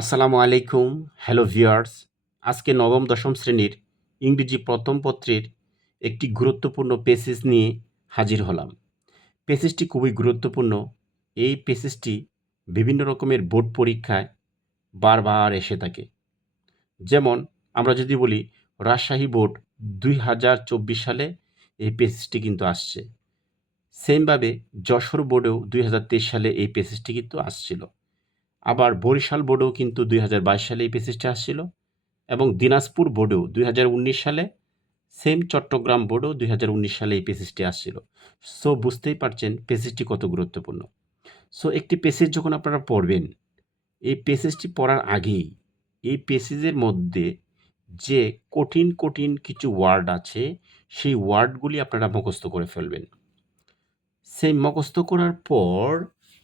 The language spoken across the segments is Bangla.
আসসালামু আলাইকুম। Hello viewers. আজকে নবম দশম শ্রেণীর ইংরেজি প্রথম পত্রের একটি গুরুত্বপূর্ণ প্যাসেজ নিয়ে হাজির হলাম। প্যাসেজটি খুবই গুরুত্বপূর্ণ। এই প্যাসেজটি বিভিন্ন রকমের বোর্ড পরীক্ষায় বারবার এসে থাকে। যেমন আমরা যদি বলি রাজশাহী বোর্ড ২০২৪ সালে এই প্যাসেজটি কিন্তু আসছে। সেমভাবে যশোর বোর্ডেও ২০২৩ সালে এই প্যাসেজটি কিন্তু আসছিল। আবার বরিশাল বোর্ডেও কিন্তু ২০২২ সালে এই প্যাসেজটি আসছিল এবং দিনাজপুর বোর্ডেও ২০১৯ সালে, সেম চট্টগ্রাম বোর্ডেও ২০১৯ সালে এই প্যাসেজটি আসছিল। সো বুঝতেই পারছেন প্যাসেজটি কত গুরুত্বপূর্ণ। সো একটি প্যাসেজ যখন আপনারা পড়বেন, এই প্যাসেজটি পড়ার আগেই এই প্যাসেজের মধ্যে যে কঠিন কঠিন কিছু ওয়ার্ড আছে, সেই ওয়ার্ডগুলি আপনারা মুখস্থ করে ফেলবেন। সেই মুখস্থ করার পর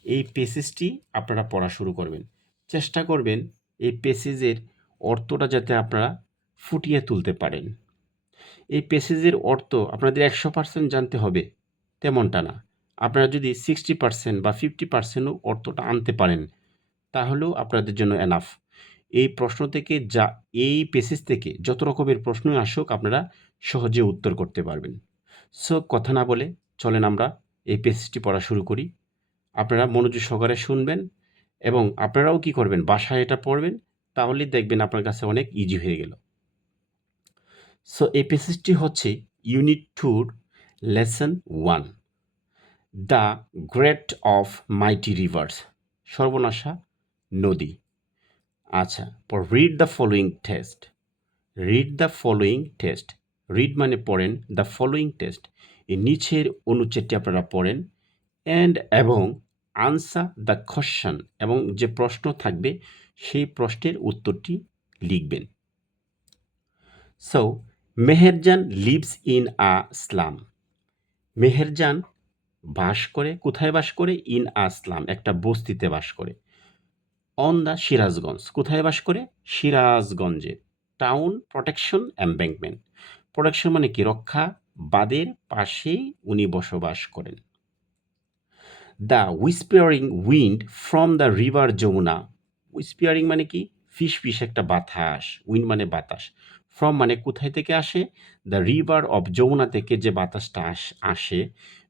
এই প্যাসেজটি আপনারা পড়া শুরু করবেন। চেষ্টা করবেন এই প্যাসেজের অর্থটা যাতে আপনারা ফুটিয়ে তুলতে পারেন। এই প্যাসেজের অর্থ আপনাদের ১০০% জানতে হবে তেমনটা না। আপনারা যদি 60% বা 50%ও অর্থটা আনতে পারেন, তাহলেও আপনাদের জন্য এনাফ। এই প্রশ্ন থেকে এই প্যাসেজ থেকে যত রকমের প্রশ্নই আসুক আপনারা সহজে উত্তর করতে পারবেন। সো কথা না বলে চলেন আমরা এই প্যাসেজটি পড়া শুরু করি। আপনারা মনোযোগ সহকারে শুনবেন এবং আপনারাও কি করবেন, বাসায় এটা পড়বেন, তাহলেই দেখবেন আপনার কাছে অনেক ইজি হয়ে গেল। সো এই প্যাসেজটি হচ্ছে unit 2 lesson 1, the great of mighty rivers, সর্বনাশা নদী। আচ্ছা, পর read the following text. Read the following text, read মানে পড়েন, দ্য ফলোয়িং টেক্সট এই নিচের অনুচ্ছেদটি আপনারা পড়েন, এবং আনসার দ্য কোশ্চেন, এবং যে প্রশ্ন থাকবে সেই প্রশ্নের উত্তরটি লিখবেন। So Meherjan lives in a slum. Meherjan বাস করে, কোথায় বাস করে? ইন আ স্লাম, একটা বস্তিতে বাস করে। অন দ্য সিরাজগঞ্জ, কোথায় বাস করে? সিরাজগঞ্জে। টাউন প্রোটেকশন এম্বাঙ্কমেন্ট, প্রোটেকশন মানে কি? রক্ষা, বাঁধের পাশেই উনি বসবাস করেন। The whispering wind from the river Jamuna. Whispering মানে কি? ফিস ফিস একটা বাতাস, উইন্ড মানে বাতাস, ফ্রম মানে কোথায় থেকে আসে? দ্য রিভার অফ যমুনা থেকে যে বাতাসটা আসে,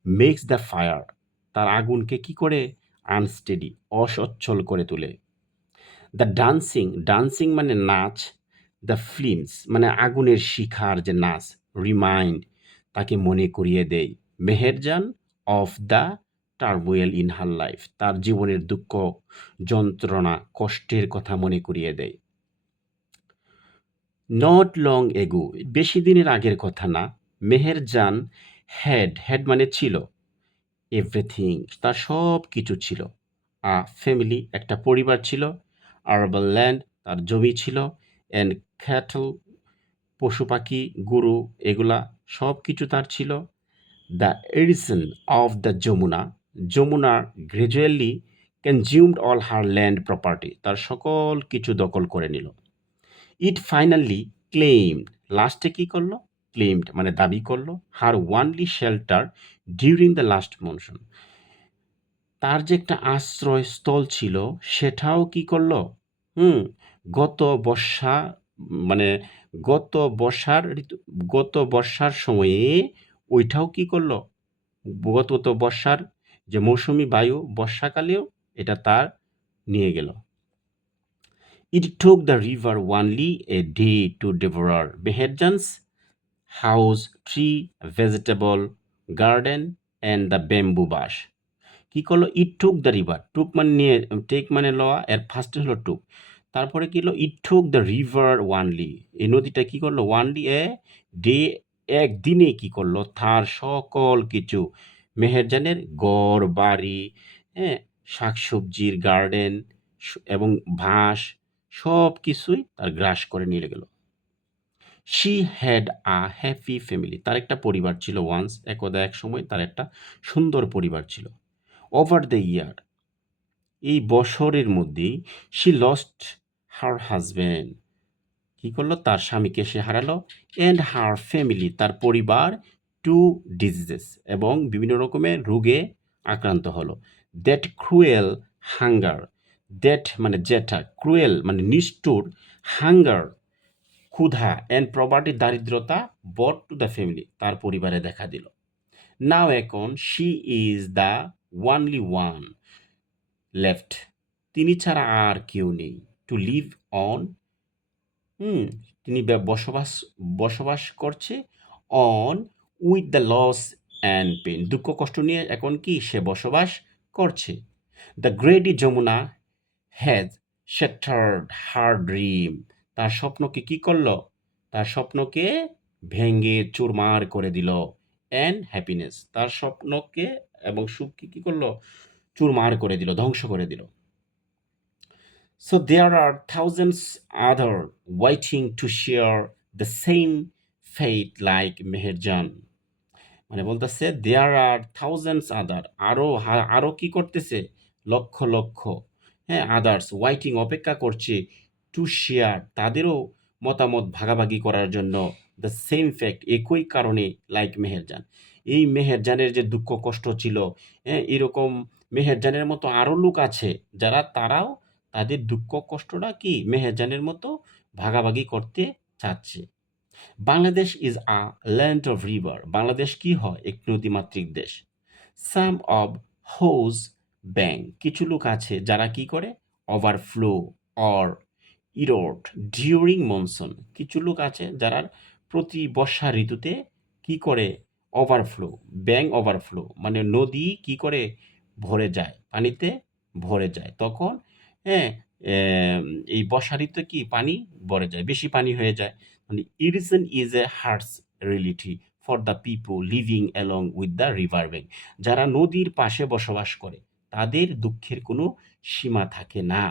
মেক্স দ্য ফায়ার, তার আগুনকে কি করে? আনস্টেডি, অসচ্ছল করে তোলে। দ্য ডান্সিং, ডান্সিং মানে নাচ, দ্য ফ্লিমস মানে আগুনের শিখার যে নাচ, রিমাইন্ড তাকে মনে করিয়ে দেয়, Meherjaan of the turmoil in her life, তার জীবনের দুঃখ, যন্ত্রণা, কষ্টের কথা মনে করিয়ে দেয়। নট লং এগো, বেশি দিনের আগের কথা না, মেহেরজান হ্যাড মানে ছিল, এভরিথিং তার সব কিছু ছিল, আ ফ্যামিলি একটা পরিবার ছিল, আরবাল ল্যান্ড তার জমি ছিল, অ্যান্ড ক্যাটল পশু পাখি, গরু, এগুলা সব কিছু তার ছিল। The erosion of the Jamuna, Jamuna gradually consumed all her land property, তার সকল কিছু দখল করে নিল। ইট ফাইনালি ক্লেইমড, লাস্টে কি করলো? ক্লেইমড মানে দাবি করলো, her only shelter during the last monsoon, তার যে একটা আশ্রয়স্থল ছিল সেটাও কি করলো? হুম, গত বর্ষা মানে গত বর্ষার ঋতু, গত বর্ষার সময়ে ওইটাও কি করলো? গত বর্ষার যে মৌসুমী বায়ু বর্ষাকালেও এটা তার নিয়ে গেল। It took the river only a day to devour Meherjan's house, tree, vegetable garden and the bamboo bush. কি করলো? ইট টুক দ্য রিভার, টুক মানে নিয়ে, টেক মানে লওয়া, এর ফার্স্টে হলো টুক, তারপরে কি হলো? ইট টুক দ্য রিভার ওয়ানলি, এই নদীটা কি করলো? ওয়ানলি এ ডে, একদিনে কি করলো? তার সকল কিছু, মেহেরজানের গড় বাড়ি, হ্যাঁ, শাকসবজির গার্ডেন এবং ঘাস, সব কিছুই তার গ্রাস করে নিয়ে গেল। She had a happy family, তার একটা পরিবার ছিল, ওয়ান্স একদা এক সময় তার একটা সুন্দর পরিবার ছিল। ওভার দ্য ইয়ার, এই বছরের মধ্যেই, শি লস্ট হার হাজব্যান্ড, কি করলো? তার স্বামীকে সে হারালো, অ্যান্ড হার ফ্যামিলি তার পরিবার, টু ডিজিজেস এবং বিভিন্ন রকমের রোগে আক্রান্ত হলো, দ্যাট ক্রুয়েল হাঙ্গার, ডেট মানে জেঠা, ক্রুয়েল মানে নিষ্ঠুর, হাঙ্গার ক্ষুধা, অ্যান্ড প্রপার্টি দারিদ্রতা বট টু দ্য ফ্যামিলি, তার পরিবারে দেখা দিল। নাও এখন she is the only one left, তিনি ছাড়া আর কেউ নেই। টু লিভ অন, হুম, তিনি বসবাস বসবাস করছে on with the loss and pain, দুঃখ কষ্ট নিয়ে এখন কি সে বসবাস করছে। The greedy Jamuna has shattered her dream, তার স্বপ্নকে কি করলো, তার স্বপ্নকে ভেঙে চুরমার করে দিল। অ্যান্ড হ্যাপিনেস, তার স্বপ্নকে এবং সুখকে কি করলো, চুরমার করে দিল, ধ্বংস করে দিল। So there are thousands other waiting to share the same fate like Meherjan. মানে বলতেছে দেয়ার আর থাউজেন্ডস আদার, আরও কি করতেছে, লক্ষ লক্ষ, হ্যাঁ, আদার্স ওয়াইটিং অপেক্ষা করছে, টু শেয়ার তাদেরও মতামত ভাগাভাগি করার জন্য, দ্য সেম ফ্যাক্ট একই কারণে, লাইক মেহেরজান, এই মেহেরজানের যে দুঃখ কষ্ট ছিল, হ্যাঁ, এরকম মেহেরজানের মতো আরও লোক আছে যারা তারাও তাদের দুঃখ কষ্টটা কি মেহেরজানের মতো ভাগাভাগি করতে চাচ্ছে। Bangladesh is a land of river, Bangladesh কি হয়, একটি নদীমাতৃক দেশ। সাম অব হোজ ব্যাঙ্ক, কিছু লোক আছে যারা কি করে, overflow or Erode during monsoon, কিছু লোক আছে যারা প্রতি বর্ষা ঋতুতে কি করে, ওভারফ্লো, ব্যাঙ্ক ওভারফ্লো মানে নদী কি করে ভরে যায়, পানিতে ভরে যায় তখন, হ্যাঁ, এম, এই বর্ষা ঋতুতে কি পানি ভরে যায়, বেশি পানি হয়ে যায়। মানে erosion is a harsh reality for the people living along with the river bank, যারা নদীর পাশে বসবাস করে তাদের দুঃখের কোনো সীমা থাকে না।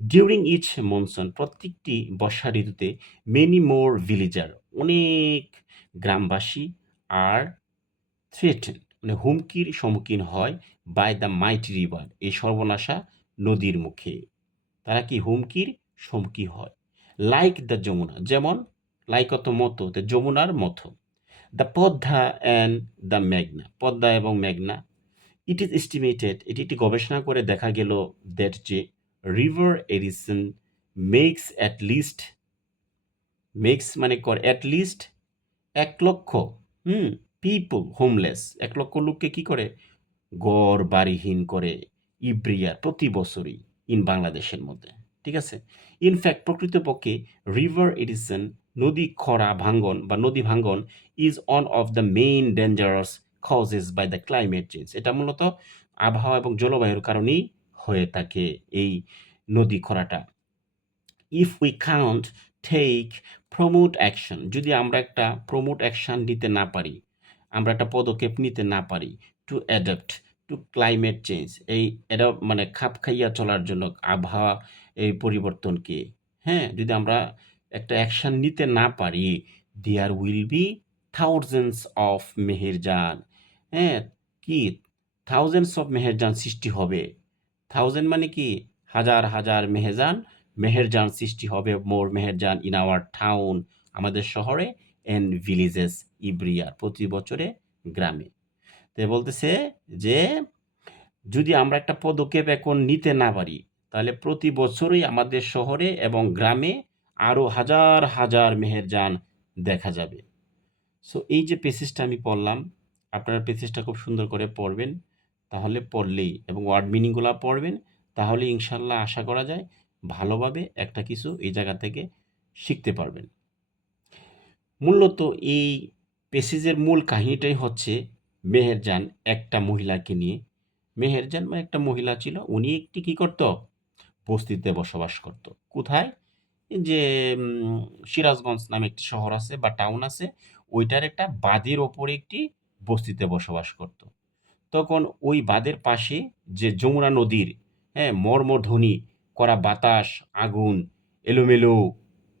ডিউরিং ইচ মনসুন, প্রত্যেকটি বর্ষা ঋতুতে মেনি মোর ভিলেজার, অনেক গ্রামবাসী আর থ্রেটেন মানে হুমকির সম্মুখীন হয় বাই দ্য মাইটি রিভার, এই সর্বনাশা নদীর মুখে, তারা কি হুমকির সম্মুখীন হয়। লাইক দ্য যমুনা, যেমন লাইক অত মতো, দ্য যমুনার মতো। দ্য পদ্মা অ্যান্ড দ্য মেঘনা, পদ্মা এবং মেঘনা। ইট ইজ এস্টিমেটেড, এটি একটি গবেষণা করে দেখা গেল দ্যাট যে river erosion makes at least, makes মানে কর অ্যাট লিস্ট 1,00,000 পিপল হোমলেস, 1,00,000 লোককে কি করে, ঘর বাড়িহীন করে, ইব্রিয়ার প্রতি বছরই, ইন বাংলাদেশের মধ্যে, ঠিক আছে। ইনফ্যাক্ট প্রকৃতপক্ষে রিভার এডিশন নদী খরা ভাঙ্গন বা নদী ভাঙ্গন is one of the main dangerous causes by the climate change, এটা মূলত আবহাওয়া এবং জলবায়ুর কারণেই হয়ে থাকে এই নদী খরাটা। If we count take promote action, যদি আমরা একটা প্রমোট অ্যাকশন নিতে না পারি, আমরা একটা পদক্ষেপ নিতে না পারি, to adapt two climate change, এই অ্যাডাপ্ট মানে খাপ খাইয়া চলার জন্য আবহাওয়া এই পরিবর্তনকে, হ্যাঁ, যদি আমরা একটা অ্যাকশন নিতে না পারি, there will be thousands of Meherjan, হ্যাঁ, কি থাউজেন্ডস অফ মেহেরজান সৃষ্টি হবে। থাউজেন্ড মানে কি হাজার হাজার মেহেজান, মেহেরজান সৃষ্টি হবে, মোর মেহেরজান ইন আওয়ার টাউন, আমাদের শহরে, অ্যান্ড ভিলেজেস ইব্রিয়ার প্রতি বছরে গ্রামে। তো বলতেছে যে যদি আমরা একটা পদক্ষেপ এখন নিতে না পারি তাহলে প্রতি বছরই আমাদের শহরে এবং গ্রামে আরও হাজার হাজার মেহেরজান দেখা যাবে। সো এই যে পেসেজটা আমি পড়লাম, আপনারা পেসেজটা খুব সুন্দর করে পড়বেন, তাহলে পড়লেই এবং ওয়ার্ড মিনিংগুলো পড়বেন, তাহলে ইনশাল্লাহ আশা করা যায় ভালোভাবে একটা কিছু এই জায়গা থেকে শিখতে পারবেন। মূলত এই পেসেজের মূল কাহিনীটাই হচ্ছে মেহেরজান একটা মহিলাকে নিয়ে। মেহেরজান মানে একটা মহিলা ছিল, উনি একটি কী করত, বস্তিতে বসবাস করত। কোথায়, যে সিরাজগঞ্জ নামে একটি শহর আছে বা টাউন আছে, ওইটার একটা বাঁধের ওপরে একটি বস্তিতে বসবাস করত। তখন ওই বাঁধের পাশে যে যমুনা নদীর, হ্যাঁ, মর্মধ্বনি করা বাতাস, আগুন এলোমেলো,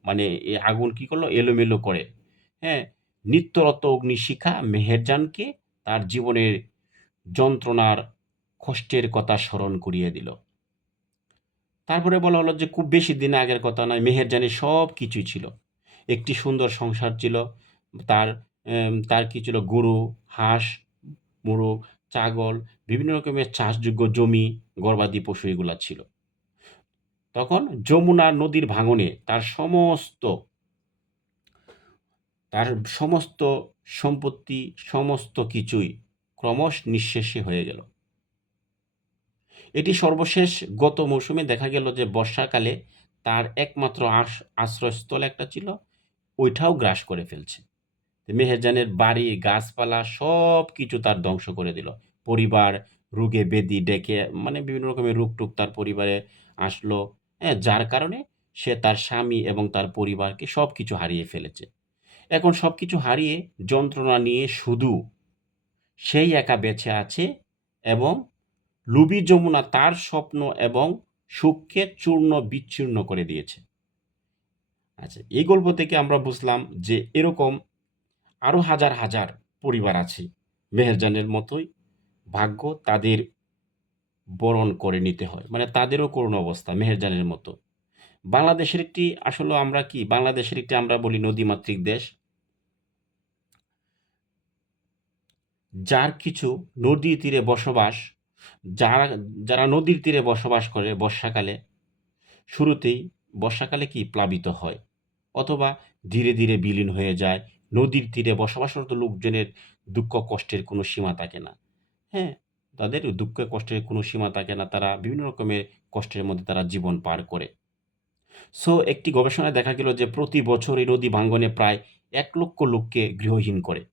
মানে এই আগুন কী করলো, এলোমেলো করে, হ্যাঁ, নিত্যরত অগ্নিশিখা মেহেরজানকে তার জীবনের যন্ত্রণার কষ্টের কথা স্মরণ করিয়ে দিল। তারপরে বলা হলো যে খুব বেশি দিন আগের কথা নয়, মেহেরজানের সব কিছুই ছিল, একটি সুন্দর সংসার ছিল, তার তার কি ছিল, গরু, হাঁস, মোরগ, ছাগল, বিভিন্ন রকমের চাষযোগ্য জমি, গবাদি পশু এগুলা ছিল। তখন যমুনা নদীর ভাঙনে তার সমস্ত সম্পত্তি, সমস্ত কিছুই ক্রমশ নিঃশেষে হয়ে গেল। এটি সর্বশেষ গত মৌসুমে দেখা গেল যে বর্ষাকালে তার একমাত্র আশ্রয়স্থল একটা ছিল, ওইটাও গ্রাস করে ফেলছে। মেহেরজানের বাড়ি, গাছপালা সব কিছু তার ধ্বংস করে দিল। পরিবার রোগে ব্যাধি ডেকে, মানে বিভিন্ন রকমের রোগ-টোগ তার পরিবারে আসলো, হ্যাঁ? যার কারণে সে তার স্বামী এবং তার পরিবারকে সবকিছু হারিয়ে ফেলেছে। এখন সবকিছু হারিয়ে যন্ত্রণা নিয়ে শুধু সেই একা বেঁচে আছে এবং লুবি যমুনা তার স্বপ্ন এবং সুখকে চূর্ণ-বিচ্ছিন্ন করে দিয়েছে। আচ্ছা, এই গল্প থেকে আমরা বুঝলাম যে এরকম আরো হাজার, হাজার পরিবার আছে মেহেরজানের মতোই ভাগ্য তাদের বরণ করে নিতে হয়। মানে তাদেরও করুণ অবস্থা মেহেরজানের মতো। বাংলাদেশের একটি আসলে আমরা কি বাংলাদেশের একটি আমরা বলি নদীমাতৃক দেশ। যার কিছু নদীর তীরে বসবাস, যারা যারা নদীর তীরে বসবাস করে বর্ষাকালে, শুরুতেই বর্ষাকালে কি প্লাবিত হয় অথবা ধীরে ধীরে বিলীন হয়ে যায়। নদীর তীরে বসবাসরত লোকজনের দুঃখ কষ্টের কোনো সীমা থাকে না। হ্যাঁ, তাদের দুঃখ কষ্টের কোনো সীমা থাকে না। তারা বিভিন্ন রকমের কষ্টের মধ্যে তারা জীবন পার করে। সো একটি গবেষণায় দেখা গেল যে প্রতি বছর এই নদী ভাঙ্গনে প্রায় ১,০০,০০০ লোককে গৃহহীন করে।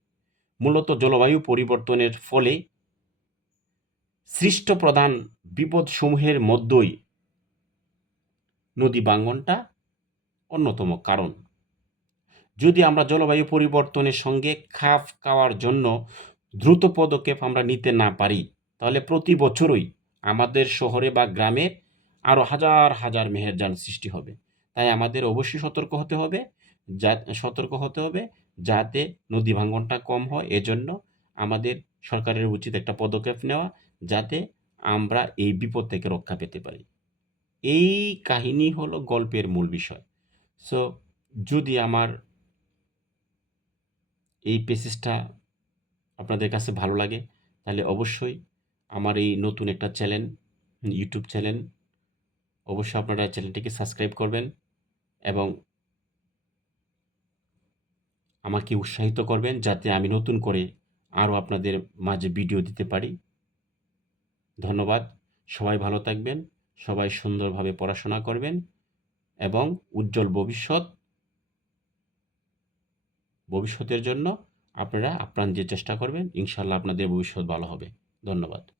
মূলত জলবায়ু পরিবর্তনের ফলে সৃষ্ট প্রধান বিপদসমূহের মধ্যেই নদী ভাঙ্গনটা অন্যতম কারণ। যদি আমরা জলবায়ু পরিবর্তনের সঙ্গে খাপ খাওয়ার জন্য দ্রুত পদক্ষেপ আমরা নিতে না পারি, তাহলে প্রতি বছরই আমাদের শহরে বা গ্রামে আরও হাজার হাজার মেহেরজান সৃষ্টি হবে। তাই আমাদের অবশ্যই সতর্ক হতে হবে যাতে নদী ভাঙ্গনটা কম হয়। এজন্য আমাদের সরকারের উচিত একটা পদক্ষেপ নেওয়া, যাতে আমরা এই বিপদ থেকে রক্ষা পেতে পারি। এই কাহিনী হলো গল্পের মূল বিষয়। সো যদি আমার এই পেসেজটা আপনাদের কাছে ভালো লাগে, তাহলে অবশ্যই আমার এই নতুন একটা ইউটিউব চ্যানেল, অবশ্যই আপনারা চ্যানেলটিকে সাবস্ক্রাইব করবেন এবং আমাকে উৎসাহিত করবেন যাতে আমি নতুন করে আরও আপনাদের মাঝে ভিডিও দিতে পারি। ধন্যবাদ। সবাই ভালো থাকবেন, সবাই সুন্দরভাবে পড়াশোনা করবেন এবং উজ্জ্বল ভবিষ্যতের জন্য আপনারা আপ্রাণ দিয়ে চেষ্টা করবেন। ইনশাআল্লাহ আপনাদের ভবিষ্যৎ ভালো হবে। ধন্যবাদ।